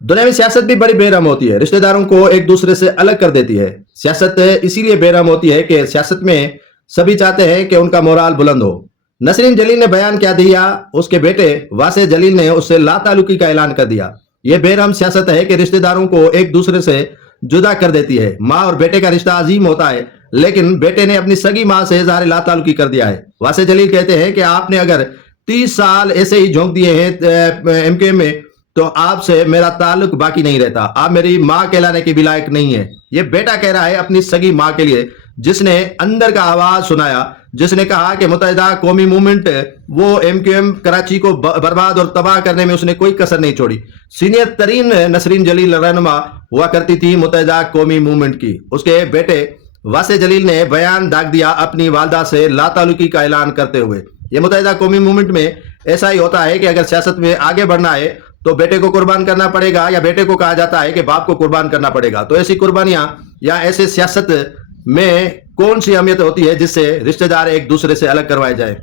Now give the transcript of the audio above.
दुनिया में सियासत भी बड़ी बेरहम होती है, रिश्तेदारों को एक दूसरे से अलग कर देती है। सियासत इसीलिए बेरहम होती है कि सियासत में सभी चाहते हैं कि उनका मोराल बुलंद हो। नसरीन जलील ने बयान क्या दिया, उसके बेटे वासे जलील ने उससे लाताल्लुकी का ऐलान कर दिया। यह बेरहम सियासत है कि रिश्तेदारों को एक दूसरे से जुदा कर देती है। माँ और बेटे का रिश्ता अजीम होता है, लेकिन बेटे ने अपनी सगी माँ से इजहार लाताल्लुकी कर दिया है। वासे जलील कहते हैं कि आपने अगर 30 साल ऐसे ही झोंक दिए हैं एमके में, तो आपसे मेरा ताल्लुक बाकी नहीं रहता। आप मेरी माँ कहलाने की भी लायक नहीं है। ये बेटा कह रहा है अपनी सगी माँ के लिए, जिसने अंदर का आवाज सुनाया, जिसने कहा कि मुत्तहिदा कौमी मूवमेंट वो एमक्यूएम कराची को बर्बाद और तबाह करने में उसने कोई कसर नहीं छोड़ी। सीनियर तरीन नसरीन जलील रहनुमा हुआ करती थी मुत्तहिदा कौमी मूवमेंट की। उसके बेटे वासे जलील ने बयान दाग दिया अपनी वालदा से लाताल्लुकी का ऐलान करते हुए। ये मुत्तहिदा कौमी मूवमेंट में ऐसा ही होता है कि अगर सियासत में आगे बढ़ना है तो बेटे को कुर्बान करना पड़ेगा, या बेटे को कहा जाता है कि बाप को कुर्बान करना पड़ेगा। तो ऐसी कुर्बानियां या ऐसे सियासत में कौन सी अहमियत होती है जिससे रिश्तेदार एक दूसरे से अलग करवाए जाए।